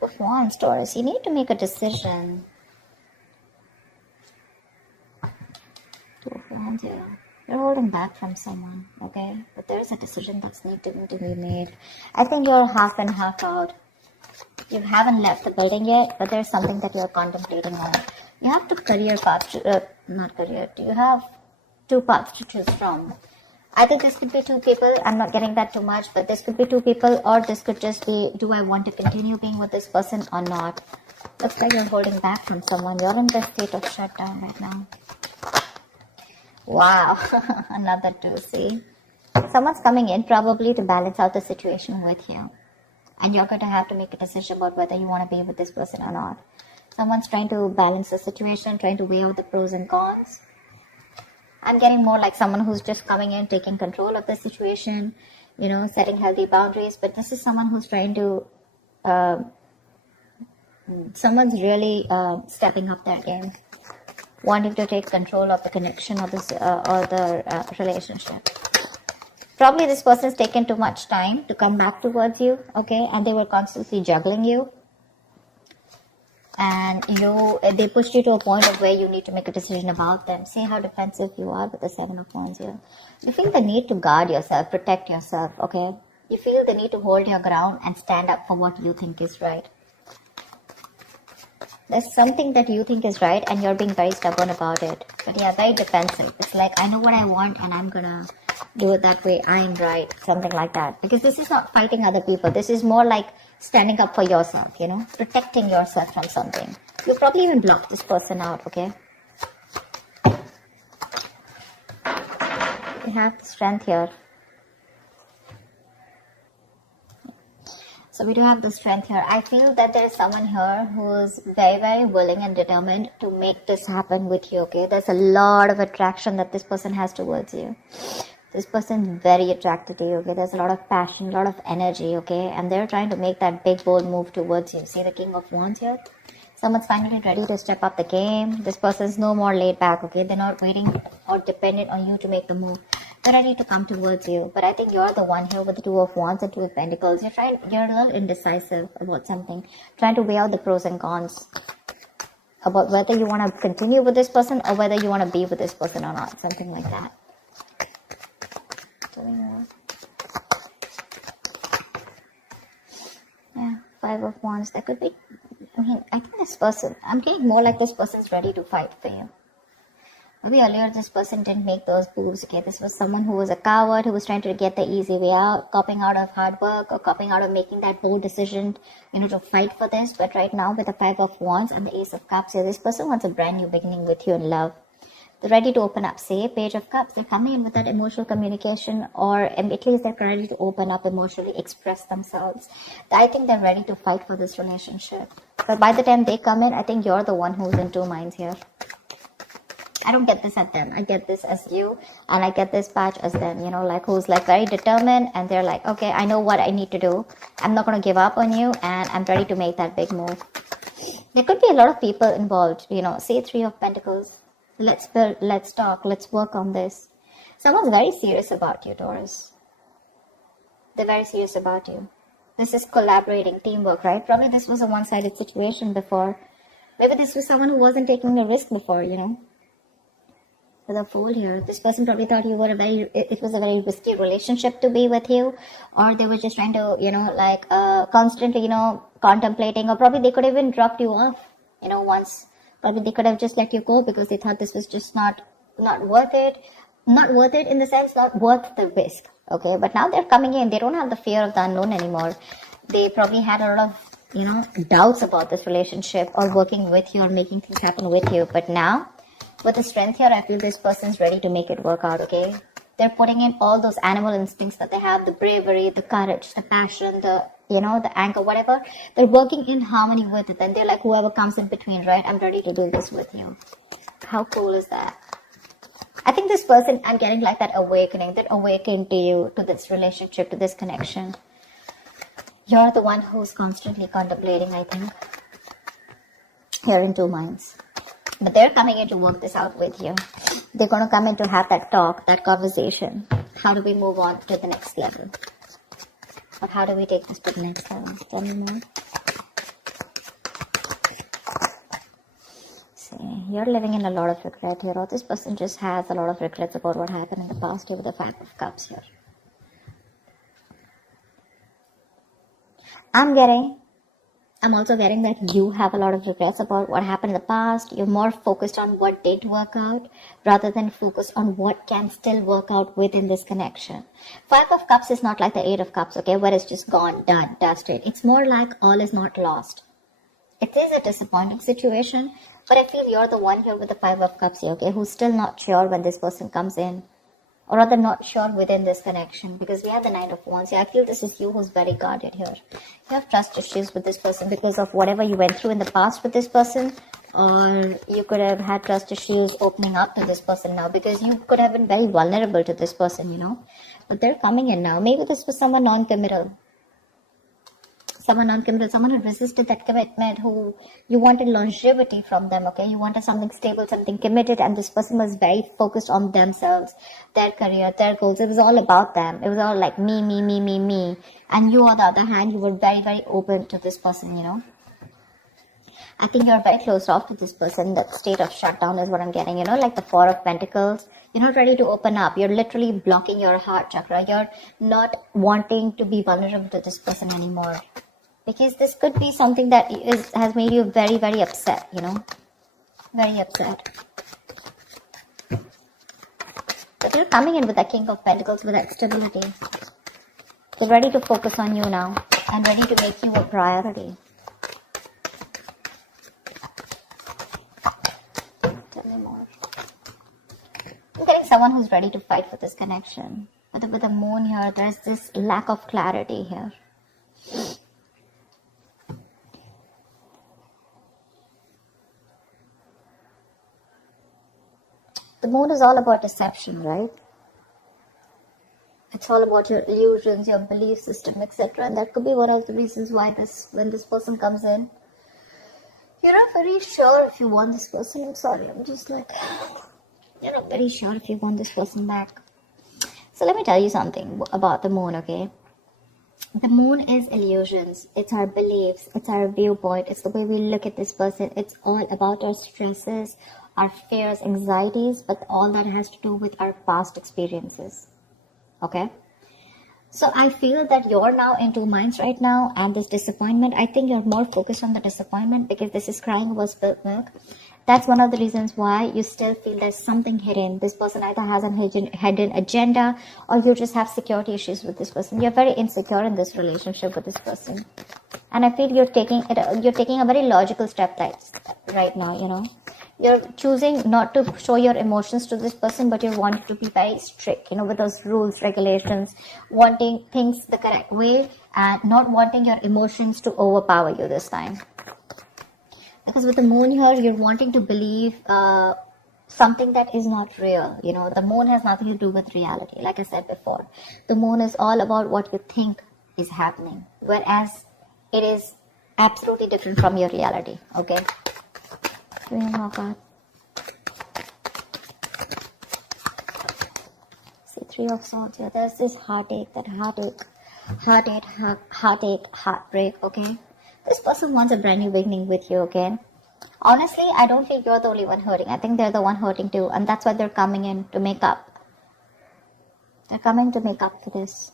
Two of Wands, Taurus. You need to make a decision. Two of Wands here. You're holding back from someone, okay? But there's a decision that's needing to be made. I think you're half and half out. You haven't left the building yet, but there's something that you're contemplating on. You have two career paths, not career. You have two paths to choose from. I think this could be two people. I'm not getting that too much, but this could be two people, or this could just be, do I want to continue being with this person or not? Looks like you're holding back from someone. You're in the state of shutdown right now. Wow, another two, see? Someone's coming in probably to balance out the situation with you. And you're going to have to make a decision about whether you want to be with this person or not. Someone's trying to balance the situation, trying to weigh out the pros and cons. I'm getting more like someone who's just coming in, taking control of the situation, you know, setting healthy boundaries. But this is someone who's trying to, someone's really stepping up their game, wanting to take control of the connection or the relationship. Probably this person's taken too much time to come back towards you, okay? And they were constantly juggling you. And they pushed you to a point of where you need to make a decision about them. See how defensive you are with the Seven of Wands here. You feel the need to guard yourself, protect yourself, okay? You feel the need to hold your ground and stand up for what you think is right. There's something that you think is right and you're being very stubborn about it. But yeah, very defensive. It's like, I know what I want and I'm gonna do it that way. I'm right. Something like that. Because this is not fighting other people. This is more like standing up for yourself, you know, protecting yourself from something. You probably even block this person out, okay? You have the strength here. So we do have the strength here. I feel that there is someone here who is very, very willing and determined to make this happen with you, okay? There's a lot of attraction that this person has towards you. This person is very attracted to you, okay? There's a lot of passion, a lot of energy, okay? And they're trying to make that big, bold move towards you. See the King of Wands here? Someone's finally ready to step up the game. This person's no more laid back, okay? They're not waiting or dependent on you to make the move. They're ready to come towards you. But I think you're the one here with the Two of Wands and Two of Pentacles. You're a little indecisive about something. Trying to weigh out the pros and cons. About whether you want to continue with this person or whether you want to be with this person or not. Something like that. Yeah, Five of Wands. That could be, I think this person, I'm getting more like this person's ready to fight for you. Maybe earlier this person didn't make those moves, okay? This was someone who was a coward, who was trying to get the easy way out, copping out of hard work or copping out of making that bold decision, you know, to fight for this. But right now with the Five of Wands and the Ace of Cups here, this person wants a brand new beginning with you in love. They're ready to open up. Say, Page of Cups, they're coming in with that emotional communication, or at least they're ready to open up emotionally, express themselves. I think they're ready to fight for this relationship. But by the time they come in, I think you're the one who's in two minds here. I don't get this at them. I get this as you, and I get this patch as them, you know, like who's like very determined, and they're like, okay, I know what I need to do. I'm not going to give up on you, and I'm ready to make that big move. There could be a lot of people involved, you know, say Three of Pentacles. Let's build, let's talk, let's work on this. Someone's very serious about you, Taurus. They're very serious about you. This is collaborating, teamwork, right? Probably this was a one-sided situation before. Maybe this was someone who wasn't taking the risk before, you know. With a Fool here, this person probably thought you were it was a very risky relationship to be with you, or they were just trying to, you know, like constantly, you know, contemplating, or probably they could have even dropped you off, you know, once. Probably they could have just let you go because they thought this was just not worth it. Not worth it in the sense, not worth the risk, okay? But now they're coming in, they don't have the fear of the unknown anymore. They probably had a lot of, you know, doubts about this relationship or working with you or making things happen with you. But now, with the strength here, I feel this person's ready to make it work out, okay? They're putting in all those animal instincts that they have, the bravery, the courage, the passion, the, you know, the anger, whatever. They're working in harmony with it. And they're like, whoever comes in between, right? I'm ready to do this with you. How cool is that? I think this person, I'm getting like that awakening, that awakened to you, to this relationship, to this connection. You're the one who's constantly contemplating, I think. You're in two minds. But they're coming in to work this out with you. They're going to come in to have that talk, that conversation. How do we move on to the next level? Or how do we take this to the next level? Tell me more. You're living in a lot of regret here, or this person just has a lot of regrets about what happened in the past here with the Five of Cups here. I'm also getting that you have a lot of regrets about what happened in the past. You're more focused on what did work out rather than focused on what can still work out within this connection. Five of Cups is not like the Eight of Cups, okay, where it's just gone, done, dusted. It's more like all is not lost. It is a disappointing situation, but I feel you're the one here with the Five of Cups here, okay, who's still not sure when this person comes in, or rather not sure within this connection, because we have the Nine of Wands. Yeah, I feel this is you who's very guarded here. You have trust issues with this person because of whatever you went through in the past with this person, or you could have had trust issues opening up to this person now because you could have been very vulnerable to this person, you know. But they're coming in now. Maybe this was someone non-committal. Someone who resisted that commitment, who you wanted longevity from them, okay? You wanted something stable, something committed, and this person was very focused on themselves, their career, their goals. It was all about them. It was all like me. And you, on the other hand, you were very, very open to this person, you know? I think you're very closed off to this person. That state of shutdown is what I'm getting, you know, like the Four of Pentacles. You're not ready to open up. You're literally blocking your heart chakra. You're not wanting to be vulnerable to this person anymore. Because this could be something that has made you very, very upset, you know. Very upset. But you're coming in with the King of Pentacles with that stability. They're ready to focus on you now and ready to make you a priority. Tell me more. I'm getting someone who's ready to fight for this connection. But with the moon here, there's this lack of clarity here. The moon is all about deception, right? It's all about your illusions, your belief system, etc. And that could be one of the reasons why when this person comes in, you're not very sure if you want this person. I'm sorry, I'm just like, you're not very sure if you want this person back. So let me tell you something about the moon, okay? The moon is illusions. It's our beliefs. It's our viewpoint. It's the way we look at this person. It's all about our stresses, our fears, anxieties, but all that has to do with our past experiences. Okay? So I feel that you're now in two minds right now, and this disappointment, I think you're more focused on the disappointment because this is crying over spilled milk. That's one of the reasons why you still feel there's something hidden. This person either has a hidden agenda, or you just have security issues with this person. You're very insecure in this relationship with this person. And I feel you're taking a very logical step right now, you know. You're choosing not to show your emotions to this person, but you want to be very strict, you know, with those rules, regulations, wanting things the correct way and not wanting your emotions to overpower you this time. Because with the moon here, you're wanting to believe something that is not real. You know, the moon has nothing to do with reality. Like I said before, the moon is all about what you think is happening, whereas it is absolutely different from your reality. Okay. See, Three of Swords here. There's this heartache, heartbreak, okay? This person wants a brand new beginning with you, okay? Honestly, I don't think you're the only one hurting. I think they're the one hurting too, and that's why they're coming in to make up. They're coming to make up for this.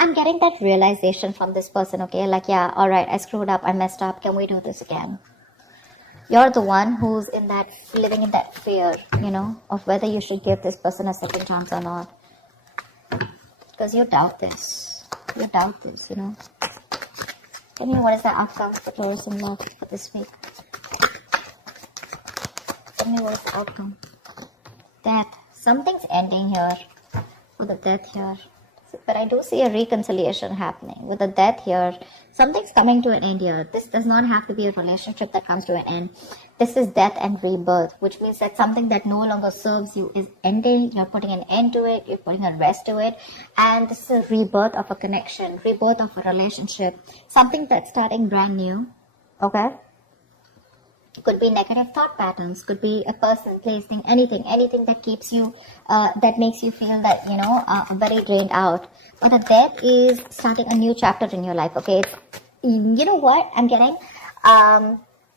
I'm getting that realization from this person, okay? Like, yeah, alright, I screwed up, I messed up, can we do this again? You're the one who's living in that fear, you know, of whether you should give this person a second chance or not. Because you doubt this. You doubt this, you know. Tell me, what is the outcome for Taurus in love for this week? Tell me, what is the outcome? Death. Something's ending here. With the death here. But I do see a reconciliation happening. With the death here, something's coming to an end here. This does not have to be a relationship that comes to an end. This is death and rebirth, which means that something that no longer serves you is ending. You're putting an end to it. You're putting a rest to it. And this is a rebirth of a connection, rebirth of a relationship. Something that's starting brand new. Okay? Could be negative thought patterns, could be a person, place, thing, anything that keeps you, that makes you feel that, you know, very drained out. But the death is starting a new chapter in your life, okay? You know what I'm getting?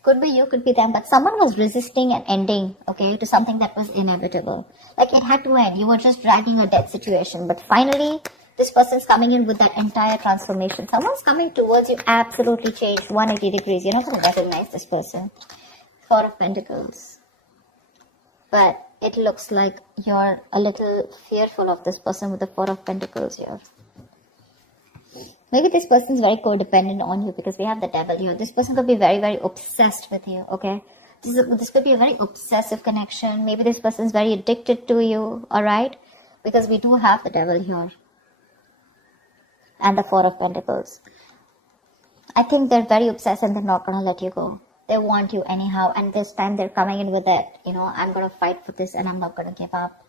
Could be you, could be them, but someone was resisting an ending, okay, to something that was inevitable. Like it had to end. You were just dragging a dead situation, but finally, this person's coming in with that entire transformation. Someone's coming towards you, absolutely changed, 180 degrees. You're not going to recognize this person. Four of Pentacles. But it looks like you're a little fearful of this person with the Four of Pentacles here. Maybe this person's very codependent on you because we have the Devil here. This person could be very, very obsessed with you, okay? This could be a very obsessive connection. Maybe this person's very addicted to you, alright? Because we do have the Devil here. And the Four of Pentacles. I think they're very obsessed and they're not going to let you go. They want you anyhow. And this time they're coming in with that, I'm going to fight for this and I'm not going to give up.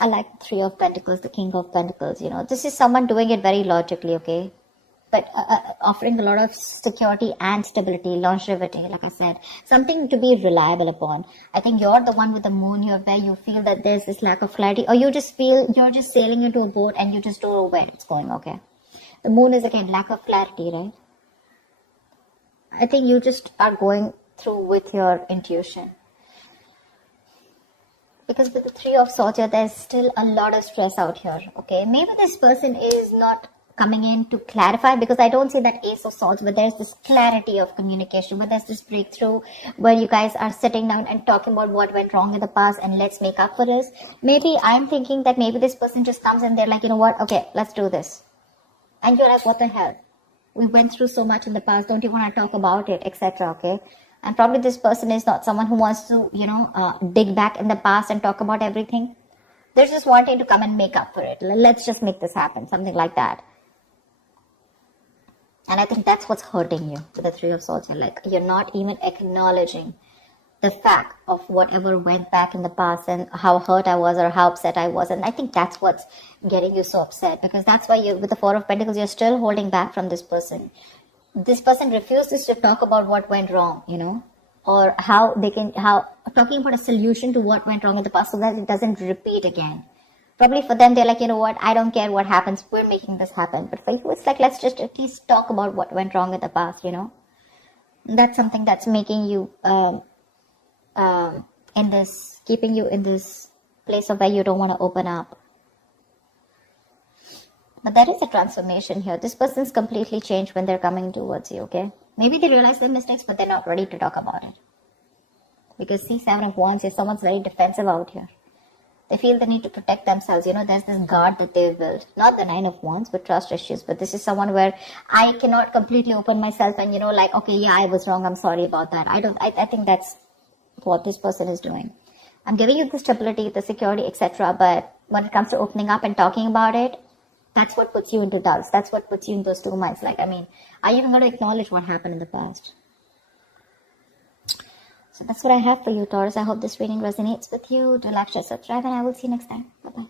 I like the Three of Pentacles, the King of Pentacles, This is someone doing it very logically, okay? But offering a lot of security and stability, longevity, like I said. Something to be reliable upon. I think you're the one with the moon here where you feel that there's this lack of clarity. Or you just feel you're just sailing into a boat and you just don't know where it's going, okay? The moon is, again, lack of clarity, right? I think you just are going through with your intuition. Because with the Three of Swords here, there's still a lot of stress out here, okay? Maybe this person is not coming in to clarify because I don't see that Ace of Swords where there's this clarity of communication, where there's this breakthrough, where you guys are sitting down and talking about what went wrong in the past and let's make up for this. Maybe I'm thinking that maybe this person just comes and they're like, you know what, okay, let's do this. And you're like, what the hell? We went through so much in the past, don't you want to talk about it, etc., okay? And probably this person is not someone who wants to, dig back in the past and talk about everything. They're just wanting to come and make up for it. Let's just make this happen, something like that. And I think that's what's hurting you with the Three of Swords. Like, you're not even acknowledging the fact of whatever went back in the past and how hurt I was or how upset I was. And I think that's what's getting you so upset, because that's why you, with the Four of Pentacles, you're still holding back from this person. This person refuses to talk about what went wrong, or talking about a solution to what went wrong in the past so that it doesn't repeat again. Probably for them, they're like, you know what, I don't care what happens, we're making this happen. But for you, it's like, let's just at least talk about what went wrong in the past, That's something that's making you, keeping you in this place of where you don't want to open up. But there is a transformation here. This person's completely changed when they're coming towards you, okay? Maybe they realize their mistakes, but they're not ready to talk about it. Because see, Seven of Wands is someone's very defensive out here. They feel the need to protect themselves. There's this guard that they've built. Not the Nine of Wands, but trust issues. But this is someone where I cannot completely open myself and, okay, yeah, I was wrong. I'm sorry about that. I think that's what this person is doing. I'm giving you the stability, the security, etc. But when it comes to opening up and talking about it, that's what puts you into doubts. That's what puts you in those two minds. Like, are you even going to acknowledge what happened in the past? So that's what I have for you, Taurus. I hope this reading resonates with you. Do like, share, subscribe, and I will see you next time. Bye-bye.